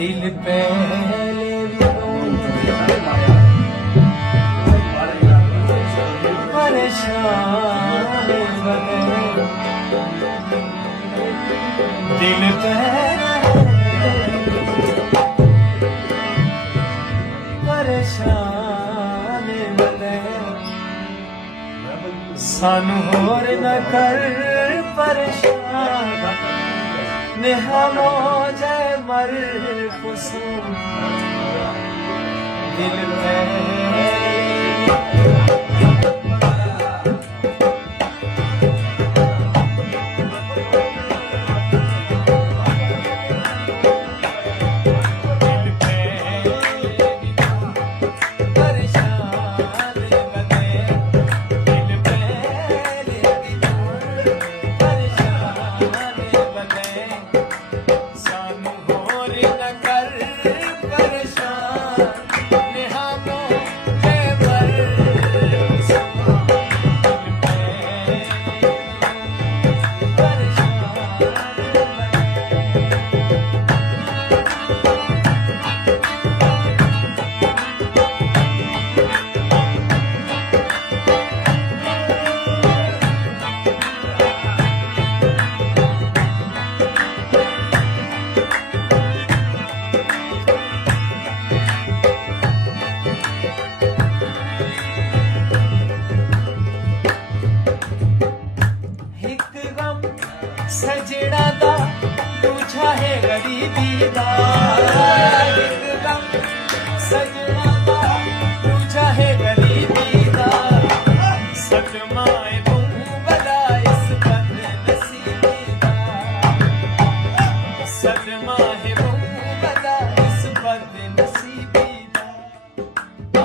दिल पहले परेशान बने, दिल परेशान बने, सानू होर न कर परेशान, नेहा मौजे मर खुशू दिल सजना दा दूजा है गरीबी दा, सजना दा दूजा है गरीबी दा, सदमाए बदा इस बद नसीबी दा, सदमा है बदा इस बद नसीबी दा,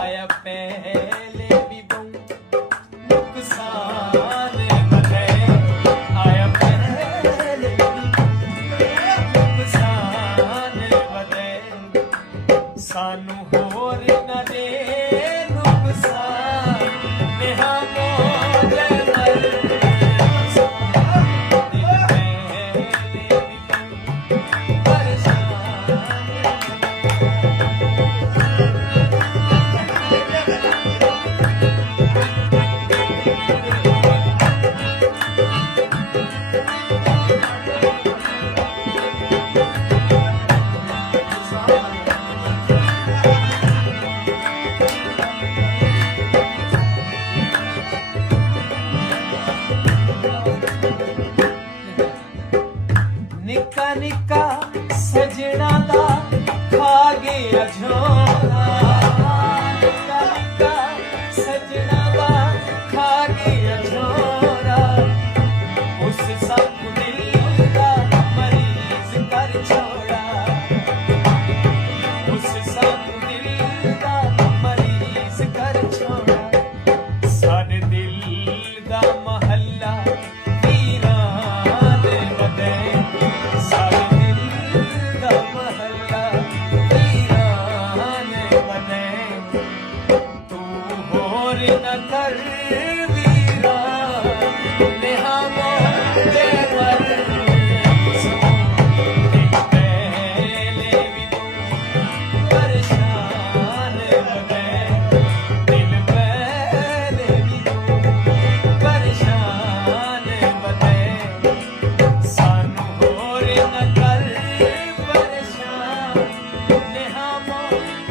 आया पहले भी बहु नुकसान बने, आया सानू होर न दे नुकसान, नेहा मौजे मर दिल पहले परेशान। निक्का निक्का सजना दा खा गया झोला, निक्का निक्का सजना दा खा गया झोला, उस सब दिल का मरीज कर छोड़ा, उस सब दिल का मरीज कर छोड़ा, सारे दिल का महल्ला वीरान बने, सारे दिल का महल्ला वीरान बने, तू होर न कर वीरान, नेहा मौजे मर दिल पहले भी परेशान बने, दिल पहले भी परेशान बने, सानू होर न कर परेशान, नेहा मौजे